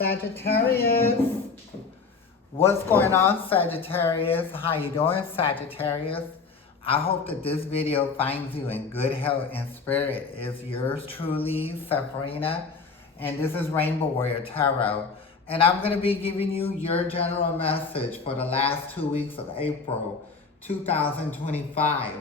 Sagittarius. What's going on, Sagittarius? How you doing, Sagittarius? I hope that this video finds you in good health and spirit. It's yours truly, Sabrina, and this is Rainbow Warrior Tarot. And I'm going to be giving you your general message for the last 2 weeks of April 2025.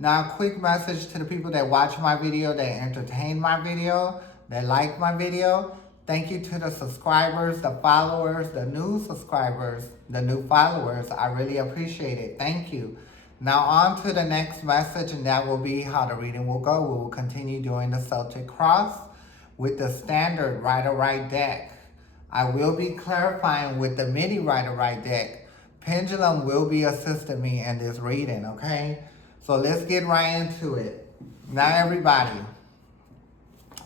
Now, a quick message to the people that watch my video, that entertain my video, that like my video. Thank you to the subscribers, the followers, the new subscribers, the new followers. I really appreciate it. Thank you. Now on to the next message, and that will be how the reading will go. We will continue doing the Celtic Cross with the standard Rider-Waite deck. I will be clarifying with the mini Rider-Waite deck. Pendulum will be assisting me in this reading, okay? So let's get right into it. Now everybody,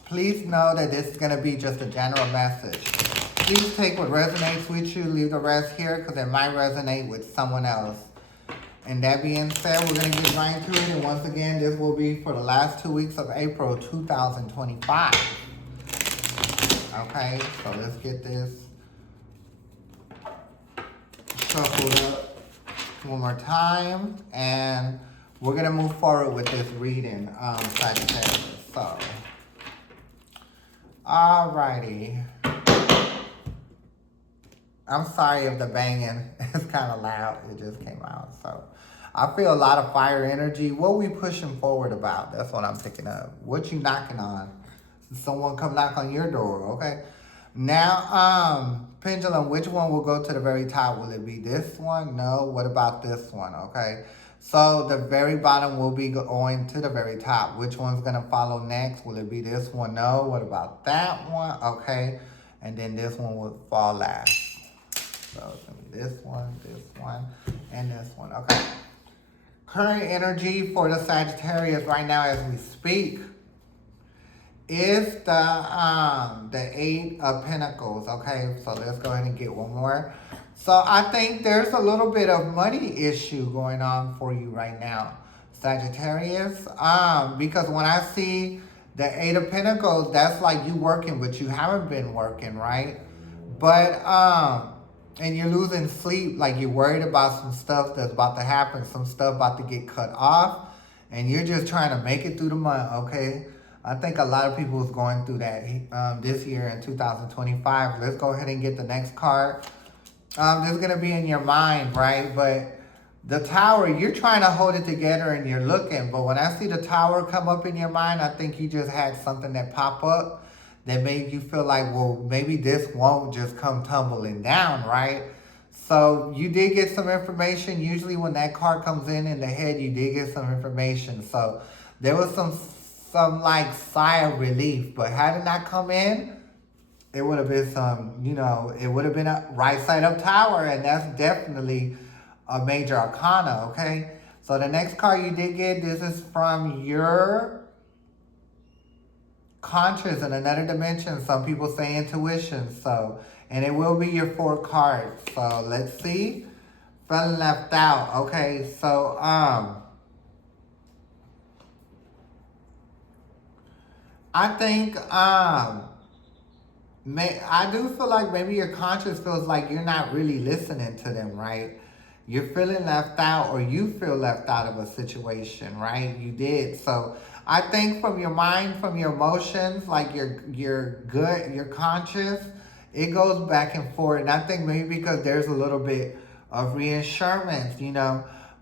please know that this is going to be just a general message. Please take what resonates with you, leave the rest here because it might resonate with someone else. And that being said, we're going to get right into it. And once again, this will be for the last 2 weeks of April 2025. Okay, so let's get this shuffled up one more time. And we're going to move forward with this reading, Sagittarius. So, alrighty. I'm sorry if the banging is kind of loud. It just came out. So I feel a lot of fire energy. What we pushing forward about? That's what I'm picking up. What you knocking on? Someone come knock on your door, okay? Now, pendulum, which one will go to the very top? Will it be this one? No. What about this one? Okay. So the very bottom will be going to the very top. Which one's going to follow next? Will it be this one? No. What about that one? Okay. And then this one will fall last. So it's going to be this one, and this one. Okay. Current energy for the Sagittarius right now as we speak is the Eight of Pentacles. Okay. So let's go ahead and get one more. So I think there's a little bit of money issue going on for you right now, Sagittarius. Because when I see the Eight of Pentacles, that's like you working, but you haven't been working, right? But, and you're losing sleep, like you're worried about some stuff that's about to happen, some stuff about to get cut off, and you're just trying to make it through the month, okay? I think a lot of people is going through that this year in 2025. Let's go ahead and get the next card. This is going to be in your mind, right? But the Tower, you're trying to hold it together and you're looking. But when I see the Tower come up in your mind, I think you just had something that pop up that made you feel like, well, maybe this won't just come tumbling down, right? So you did get some information. Usually when that card comes in the head, you did get some information. So there was some like sigh of relief. But had it not come in, it would have been some, it would have been a right side up Tower, and that's definitely a major arcana, okay? So the next card you did get, this is from your conscious in another dimension. Some people say intuition, so, and it will be your 4 cards. So let's see. Feeling left out, okay? So, I think, I do feel like maybe your conscience feels like you're not really listening to them, right? You're feeling left out, or you feel left out of a situation, right? You did. So I think from your mind, from your emotions, like your gut, your conscious, it goes back and forth. And I think maybe because there's a little bit of reassurance,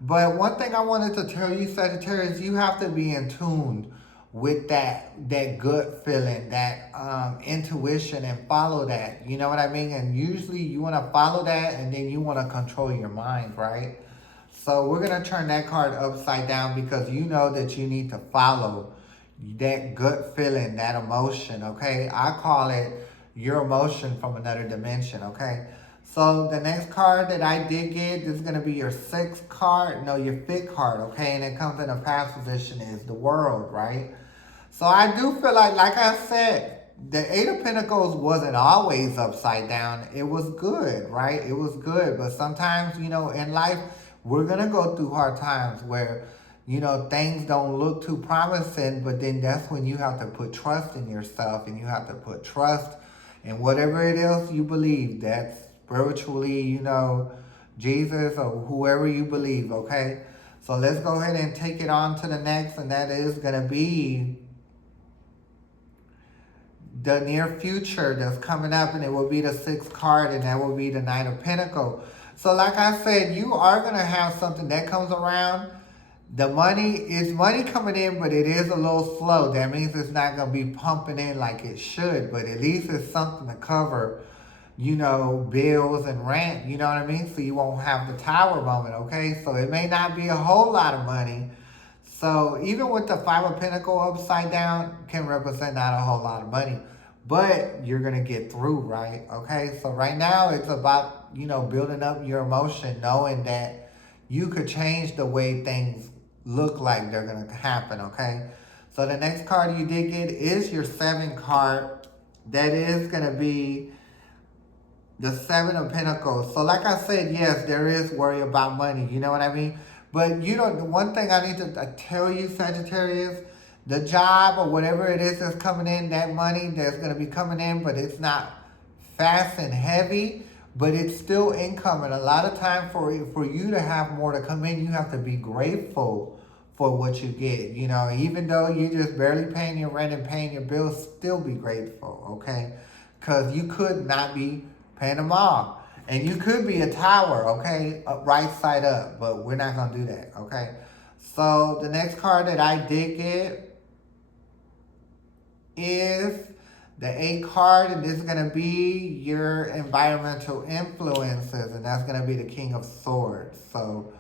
But one thing I wanted to tell you, Sagittarius, you have to be in tune with that gut feeling, that intuition, and follow that. You know what I mean? And usually you want to follow that, and then you want to control your mind, right? So we're going to turn that card upside down because you know that you need to follow that gut feeling, that emotion, okay? I call it your emotion from another dimension, okay? So the next card that I did get, this is going to be your 6th card. No, your 5th card, okay? And it comes in a past position is the World, right? So I do feel like I said, the Eight of Pentacles wasn't always upside down. It was good, right? It was good. But sometimes, in life, we're going to go through hard times where, things don't look too promising. But then that's when you have to put trust in yourself, and you have to put trust And whatever it is you believe, that's spiritually, you know, Jesus or whoever you believe, okay? So let's go ahead and take it on to the next, and that is going to be the near future that's coming up, and it will be the sixth card, and that will be the Knight of Pentacles. So like I said, you are going to have something that comes around. The money is money coming in, but it is a little slow. That means it's not going to be pumping in like it should, but at least it's something to cover, you know, bills and rent, you know what I mean? So you won't have the tower moment, okay? So it may not be a whole lot of money. So even with the Five of Pentacles upside down can represent not a whole lot of money, but you're going to get through, right? Okay, so right now it's about, you know, building up your emotion, knowing that you could change the way things look like they're going to happen, okay? So the next card you did get is your 7 card. That is going to be the 7 of Pentacles. So like I said, yes, there is worry about money. You know what I mean? But you know, the one thing I need to tell you, Sagittarius, the job or whatever it is that's coming in, that money that's going to be coming in, but it's not fast and heavy, but it's still income. And a lot of time for you to have more to come in, you have to be grateful for what you get. You know, even though you're just barely paying your rent and paying your bills, still be grateful, okay? Because you could not be paying them off. And you could be a tower, okay? Right side up, but we're not going to do that, okay? So the next card that I did get is the 8 card, and this is going to be your environmental influences, and that's going to be the King of Swords. So,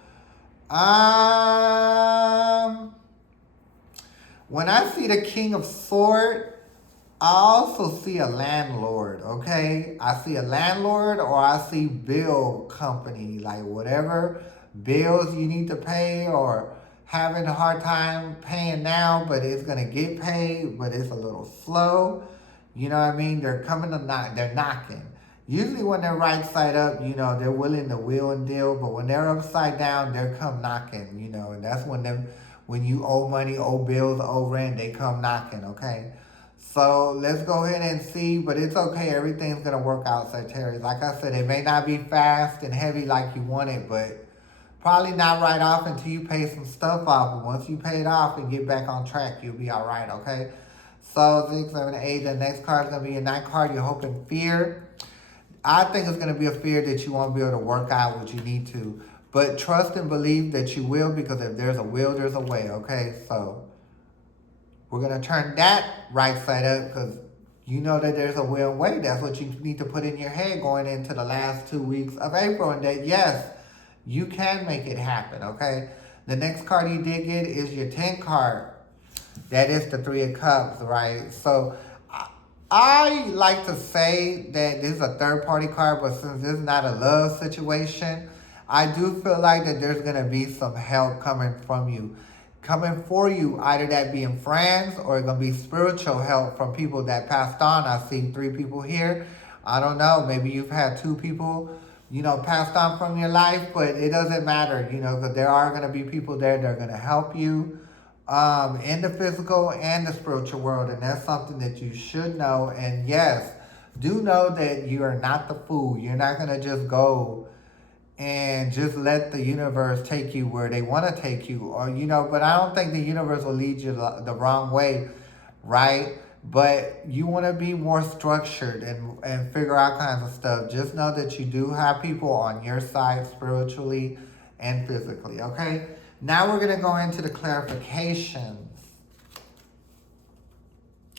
when I see the King of Swords, I also see a landlord, okay? I see a landlord, or I see bill company, like whatever bills you need to pay or having a hard time paying now, but it's going to get paid, but it's a little slow. You know what I mean? They're coming to knock, they're knocking. Usually when they're right side up, you know, they're willing to wheel and deal, but when they're upside down, they're come knocking, you know, and that's when you owe money, owe bills, owe rent, they come knocking, okay? So let's go ahead and see, but it's okay. Everything's going to work out, Sagittarius. Like I said, it may not be fast and heavy like you want it, but probably not right off until you pay some stuff off. But once you pay it off and get back on track, you'll be all right, okay? So 6, 7, 8, the next card is going to be a 9 card. You're hoping fear. I think it's going to be a fear that you won't be able to work out what you need to. But trust and believe that you will, because if there's a will, there's a way, okay? So we're going to turn that right side up, because you know that there's a will and way. That's what you need to put in your head going into the last 2 weeks of April, and that, yes, you can make it happen, okay? The next card you did get is your 10 card. That is the 3 of Cups, right? So I like to say that this is a third-party card, but since this is not a love situation, I do feel like that there's going to be some help coming from you. Coming for you, either that being friends or it's going to be spiritual help from people that passed on. I see 3 people here. I don't know. Maybe you've had 2 people, you know, passed on from your life, but it doesn't matter, you know, because there are going to be people there that are going to help you in the physical and the spiritual world. And that's something that you should know. And yes, do know that you are not the fool. You're not going to just go and just let the universe take you where they want to take you, or, you know, but I don't think the universe will lead you the wrong way, right? But you want to be more structured and figure out kinds of stuff. Just know that you do have people on your side spiritually and physically, okay? Now we're going to go into the clarifications,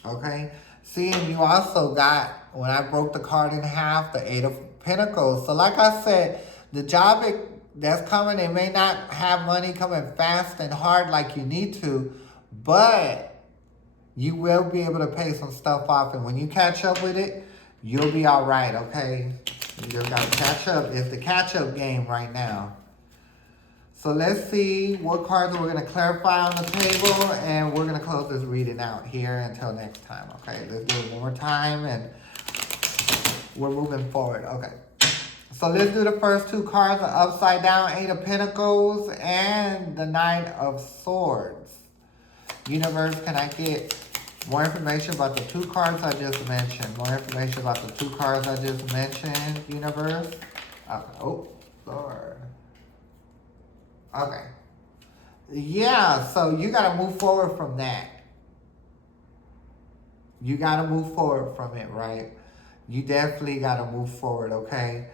okay? See, and you also got, when I broke the card in half, the 8 of Pentacles. So like I said, the job that's coming, it may not have money coming fast and hard like you need to, but you will be able to pay some stuff off. And when you catch up with it, you'll be all right, okay? You just got to catch up. It's the catch-up game right now. So let's see what cards we're going to clarify on the table, and we're going to close this reading out here until next time, okay? Let's do it one more time, and we're moving forward, okay? So let's do the first 2 cards, the upside down 8 of Pentacles and the 9 of Swords. Universe, can I get More information about the 2 cards I just mentioned. More information about the 2 cards I just mentioned, universe. Oh, Lord. Okay. Yeah, so you got to move forward from that. You got to move forward from it, right? You definitely got to move forward, okay?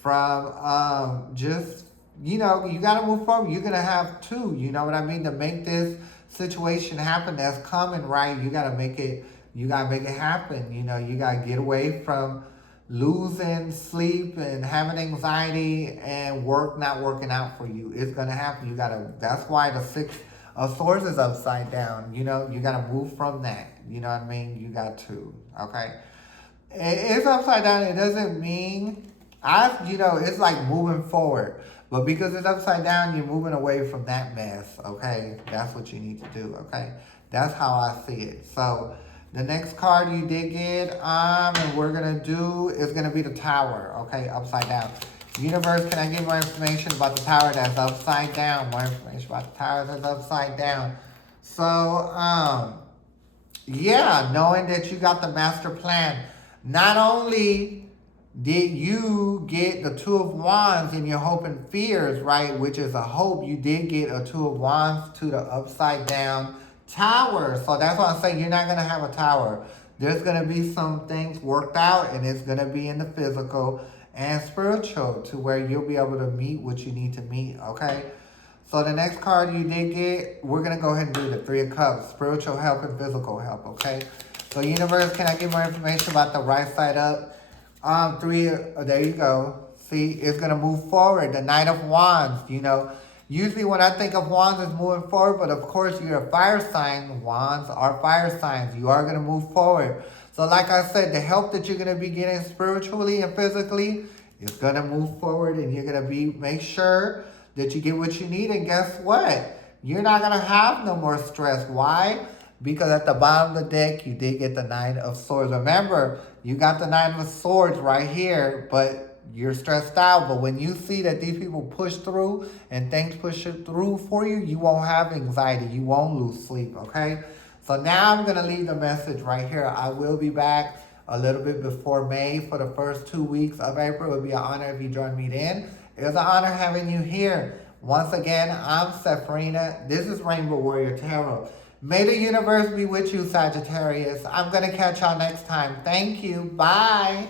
From just, you know, you got to move forward. You're going to have to, you know what I mean? To make this situation happen that's coming, right? You got to make it, you got to make it happen. You know, you got to get away from losing sleep and having anxiety and work not working out for you. It's going to happen. You got to, that's why the 6 of Swords is upside down. You know, you got to move from that. You know what I mean? You got to, okay? It's upside down. It doesn't mean, you know, it's like moving forward. But because it's upside down, you're moving away from that mess, okay? That's what you need to do, okay? That's how I see it. So, the next card you did get, and we're going to do, is going to be the Tower, okay? Upside down. Universe, can I get more information about the Tower that's upside down? More information about the Tower that's upside down. So, yeah, knowing that you got the master plan. Not only did you get the 2 of Wands in your hope and fears, right? Which is a hope. You did get a 2 of Wands to the upside down Tower. So that's why I'm saying you're not going to have a Tower. There's going to be some things worked out, and it's going to be in the physical and spiritual to where you'll be able to meet what you need to meet, okay? So the next card you did get, we're going to go ahead and do the 3 of Cups. Spiritual help and physical help, okay? So universe, can I get more information about the right side up? There you go. See, it's going to move forward. The Knight of Wands, you know. Usually when I think of Wands, it's moving forward. But of course, you're a fire sign. Wands are fire signs. You are going to move forward. So like I said, the help that you're going to be getting spiritually and physically is going to move forward. And you're going to make sure that you get what you need. And guess what? You're not going to have no more stress. Why? Because at the bottom of the deck, you did get the Nine of Swords. Remember, you got the Nine of Swords right here, but you're stressed out. But when you see that these people push through and things push through for you, you won't have anxiety. You won't lose sleep, okay? So now I'm going to leave the message right here. I will be back a little bit before May for the first 2 weeks of April. It would be an honor if you join me then. It was an honor having you here. Once again, I'm Sepharina. This is Rainbow Warrior Tarot. May the universe be with you, Sagittarius. I'm going to catch y'all next time. Thank you. Bye.